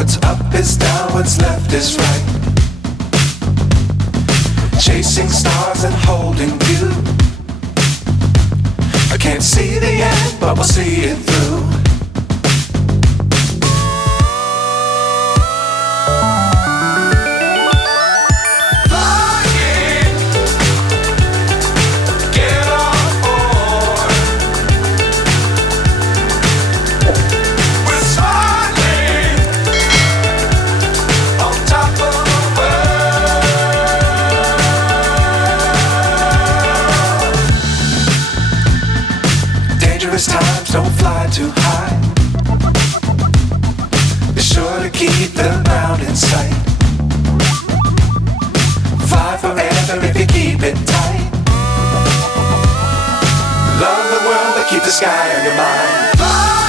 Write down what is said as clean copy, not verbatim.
What's up is down, what's left is right. Chasing stars and holding you. I can't see the end, but we'll see it through. Times don't fly too high. Be sure to keep the ground in sight. Fly forever if you keep it tight. Love the world but keep the sky on your mind. Fly.